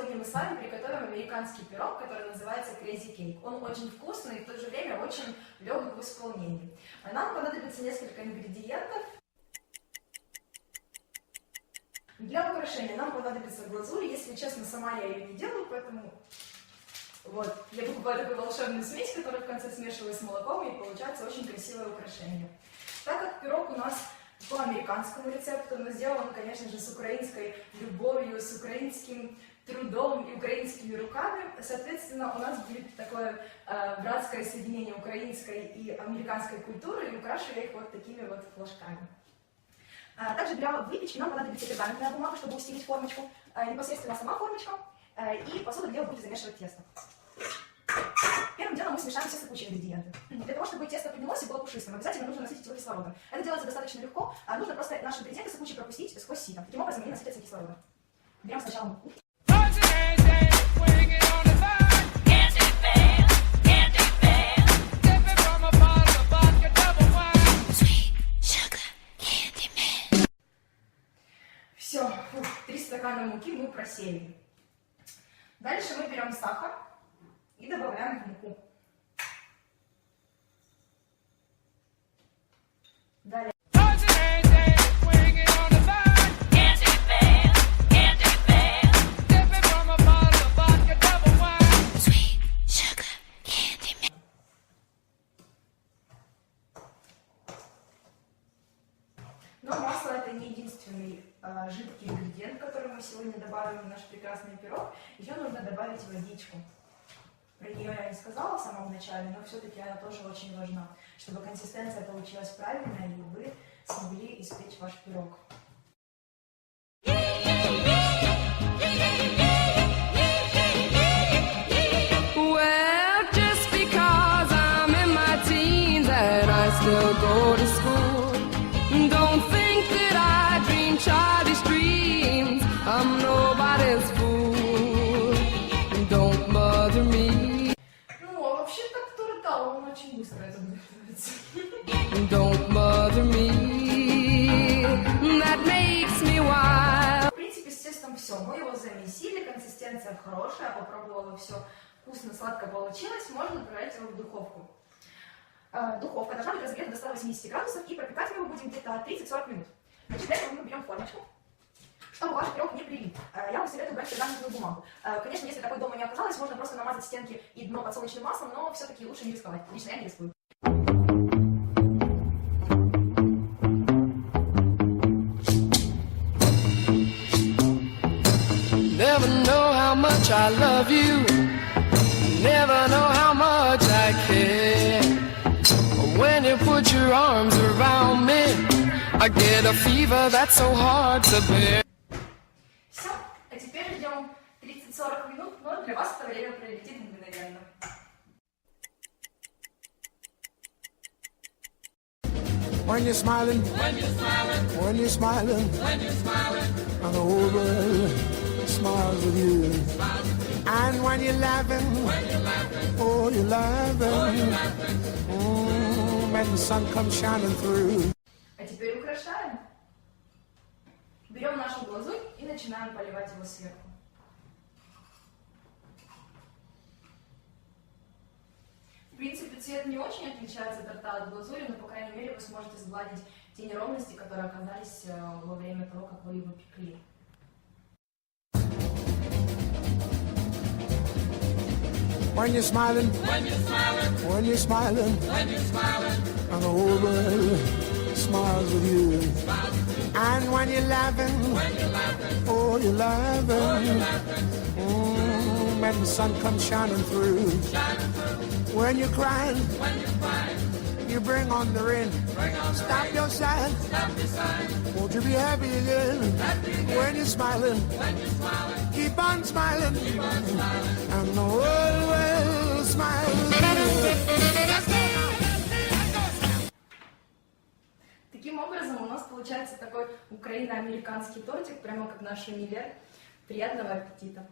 сегодня мы с вами приготовим американский пирог, который называется Crazy Cake. Он очень вкусный и в то же время очень легок в исполнении. Нам понадобится несколько ингредиентов. Для украшения нам понадобится глазурь. Если честно, сама я ее не делаю, поэтому вот, я покупаю такую волшебную смесь, которая в конце смешиваю с молоком, и получается очень красивое украшение. Так как пирог у нас по американскому рецепту, но сделан, конечно же, с украинской любовью, с украинским трудом и украинскими руками. Соответственно, у нас будет такое э, братское соединение украинской и американской культуры, и украшу я их вот такими вот флажками. А, также для выпечки нам понадобится пергаментная бумага, чтобы устелить формочку, а, непосредственно сама формочка, а, и посуда, где вы будете замешивать тесто. Первым делом мы смешаем все сыпучие ингредиенты. Для того, чтобы тесто поднялось и было пушистым, обязательно нужно насытить его кислородом. Это делается достаточно легко, а нужно просто наши ингредиенты сыпучие пропустить сквозь сито. Таким образом они насытятся кислородом. Берем сначала муку. Стакана муки мы просеяли. Дальше мы берем сахар и добавляем в муку. Далее. Но масло это не единственный э, жидкий мы сегодня добавим наш прекрасный пирог. Еще нужно добавить водичку. Про нее я не сказала в самом начале, но все-таки она тоже очень важна, чтобы консистенция получилась правильная и вы смогли испечь ваш пирог. Мы его замесили, консистенция хорошая, попробовала все вкусно, сладко получилось. Можно отправить его в духовку. Э, Духовка должна быть разогрета до 180 градусов, и пропекать мы его будем где-то 30-40 минут. Значит, для этого мы берем формочку, чтобы ваш пирог не прилип. Э, Я вам советую брать пергаментную бумагу. Э, Конечно, если такой дома не оказалось, можно просто намазать стенки и дно подсолнечным маслом, но все-таки лучше не рисковать. Лично я не рискую. I love you. Never know how much I care. When you put your arms around me, I get a fever that's so hard to bear. Все, а теперь ждем 30-40 минут, но для вас это время пролетит мгновенно. When you're smiling, when you're smiling, when you're smiling, when you're smiling, and the whole world smiles with you. And when you're laughing, when you're laughing, oh, you're laughing, Mm, when the sun comes shining through. А теперь украшаем. Берем нашу глазурь и начинаем поливать его сверху. В принципе, цвет не очень отличается торта от глазури, но, по крайней мере, вы сможете сгладить те неровности, которые оказались э, во время того, как вы его пекли. When you're smiling, when you're smiling, when you're smiling, when you're smiling, and the whole world smiles with you. And when you're laughing, when you're laughing, oh, you're laughing, Mm, when the sun comes shining through. When you're crying, when you're crying, you bring on the rain. Stop your sighing. Won't you be happy again? When you're smiling, when you're smiling, keep on smiling, and the world will smile. you. Таким образом, у нас получается такой украино-американский тортик, прямо как наш универ. Приятного аппетита!